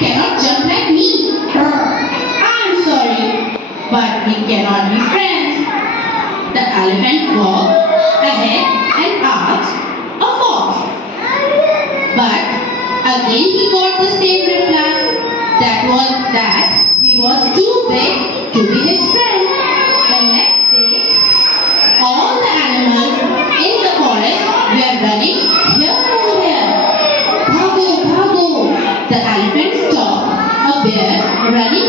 cannot jump like me. I'm sorry, but we cannot be friends. The elephant walked ahead and asked a fox. But again he got the same reply. That was that he was too big to be his friend. The next day, all the animals in the forest were running here and there. Bhago, bhago! The elephant stopped a bear running